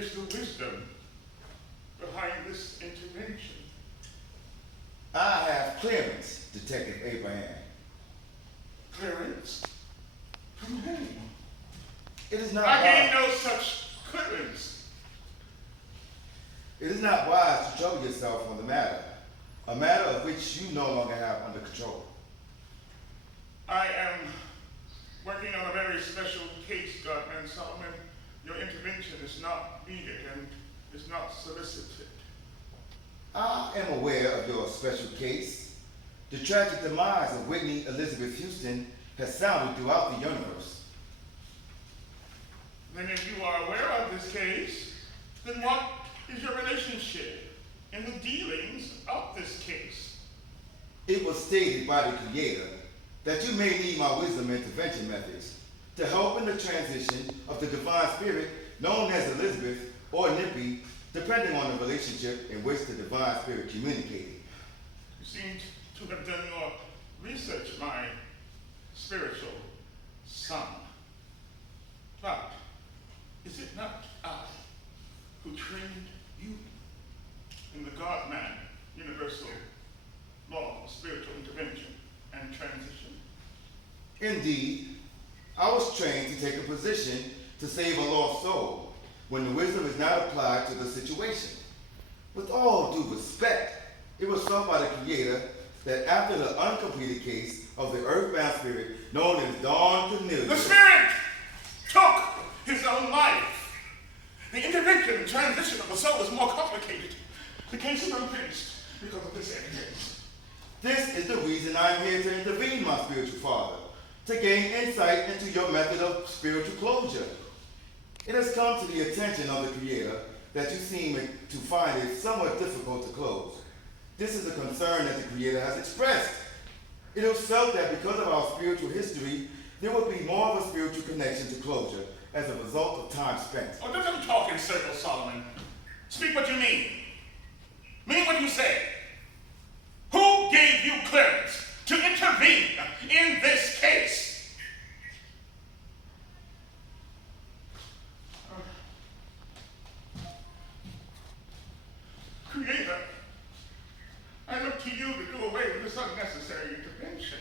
is the wisdom behind this intervention? I have clearance, Detective Abraham. Clearance? From whom? It is not I gave wise. no such clearance. It is not wise to trouble yourself on the matter, a matter of which you no longer have under control. I am working on a very special case, Godman Solomon. Your intervention is not needed and is not solicited. I am aware of your special case. The tragic demise of Whitney Elizabeth Houston has sounded throughout the universe. Then if you are aware of this case, then what is your relationship in the dealings of this case? It was stated by the Creator that you may need my wisdom intervention methods to help in the transition of the divine spirit known as Elizabeth or Nippy, depending on the relationship in which the divine spirit communicated. You seem to have done your research, my spiritual son. But is it not I who trained you in the God-man universal law of spiritual intervention and transition? Indeed, I was trained to take a position to save a lost soul when the wisdom is not applied to the situation. With all due respect, it was felt by the Creator that after the uncompleted case of the earthbound spirit known as Dawn Cornelius, The spirit took his own life. The intervention and transition of the soul is more complicated. The case is unfinished because of this evidence. this is the reason I am here to intervene, my spiritual father, to gain insight into your method of spiritual closure. It has come to the attention of the Creator that you seem to find it somewhat difficult to close. This is a concern that the Creator has expressed. It was felt that because of our spiritual history, there would be more of a spiritual connection to closure as a result of time spent. Oh, don't talk in circles, Solomon. Speak what you mean. Mean what you say. Who gave you clearance to intervene in this case? Creator, I look to you to do away with this unnecessary intervention.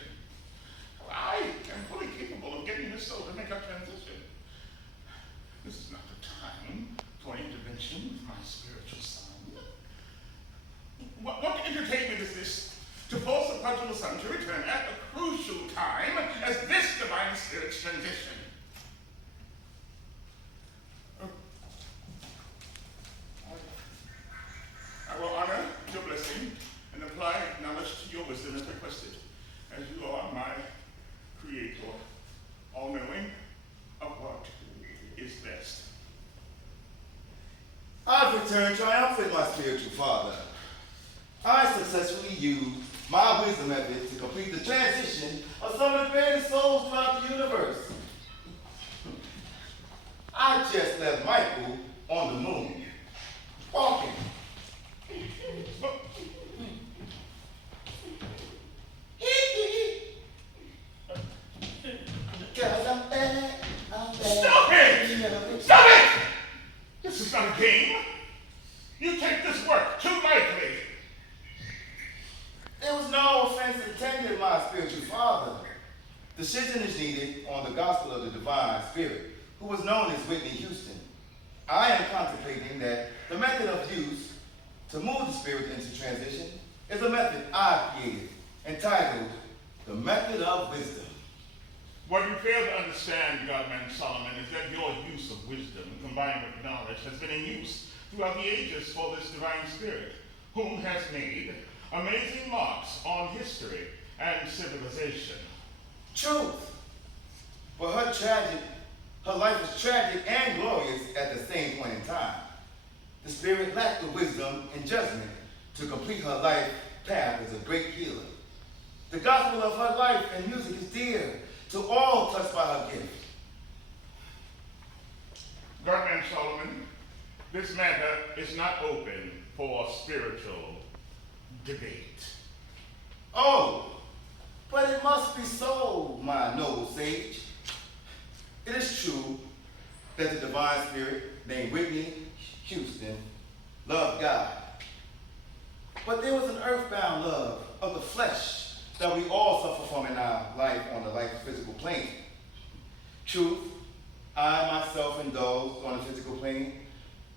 I am fully capable of getting this soul to make a transition. This is not the time for intervention with my spiritual son. What entertainment is this to force a prodigal son to return at a crucial time as this divine spirit's transition? I will honor your blessing and apply knowledge to your wisdom as requested, as you are my Creator, all-knowing of what is best. I've returned triumphant, my spiritual father. I successfully used my wisdom method to complete the transition of some of the greatest souls throughout the universe. I just left Michael on the moon, walking. Cause I'm bad, I'm bad. Stop it! Stop it! This is not a game. You take this work too lightly. There was no offense intended, my spiritual father. Decision is needed on the Gospel of the Divine Spirit, who was known as Whitney Houston. I am contemplating that the method of use to move the spirit into transition is a method I created, entitled The Method of Wisdom. What you fail to understand, Godman Solomon, is that your use of wisdom combined with knowledge has been in use throughout the ages for this divine spirit, whom has made amazing marks on history and civilization. Truth. But her life is tragic and glorious at the same point in time. The spirit lacked the wisdom and judgment to complete her life path as a great healer. The gospel of her life and music is dear to all touched by her gift. Godman Solomon, this matter is not open for spiritual debate. Oh, but it must be so, my noble sage. It is true that the divine spirit named Whitney Houston loved God. But there was an earthbound love of the flesh that we all suffer from in our life on the life physical plane. Truth, I myself indulged on the physical plane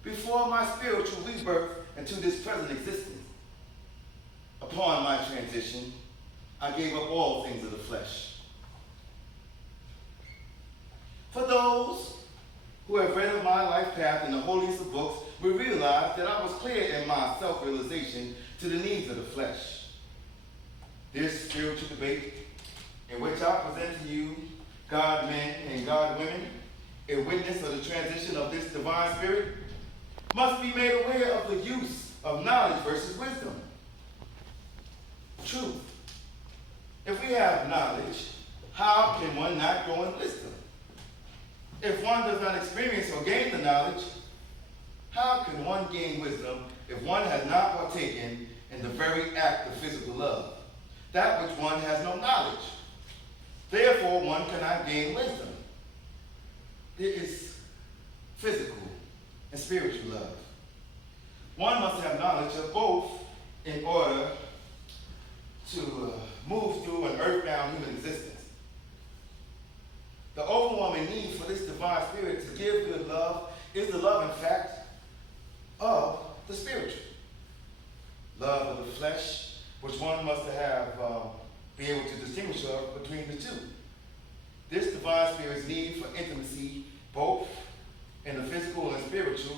before my spiritual rebirth into this present existence. Upon my transition, I gave up all things of the flesh. For those who have read of my life path in the holiest of books will realize that I was clear in my self-realization to the needs of the flesh. This spiritual debate in which I present to you God men and God women, a witness of the transition of this divine spirit, must be made aware of the use of knowledge versus wisdom. Truth. If we have knowledge, how can one not grow in wisdom? If one does not experience or gain the knowledge, how can one gain wisdom if one has not partaken in the very act of physical love, that which one has no knowledge? Therefore, one cannot gain wisdom. There is physical and spiritual love. One must have knowledge of both in order to move through an earthbound human existence. The overwhelming need for this divine spirit to give good love is the love, in fact, of the spiritual. Love of the flesh, which one must have, be able to distinguish between the two. This divine spirit's need for intimacy, both in the physical and spiritual,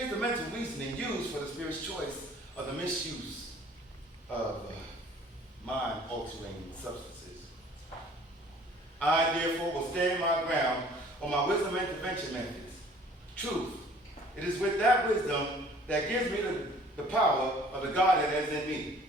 is the mental reasoning used for the spirit's choice of the misuse of mind-altering substances. I, therefore, will stand my ground on my wisdom intervention methods. Truth. It is with that wisdom that gives me the power of the God that is in me.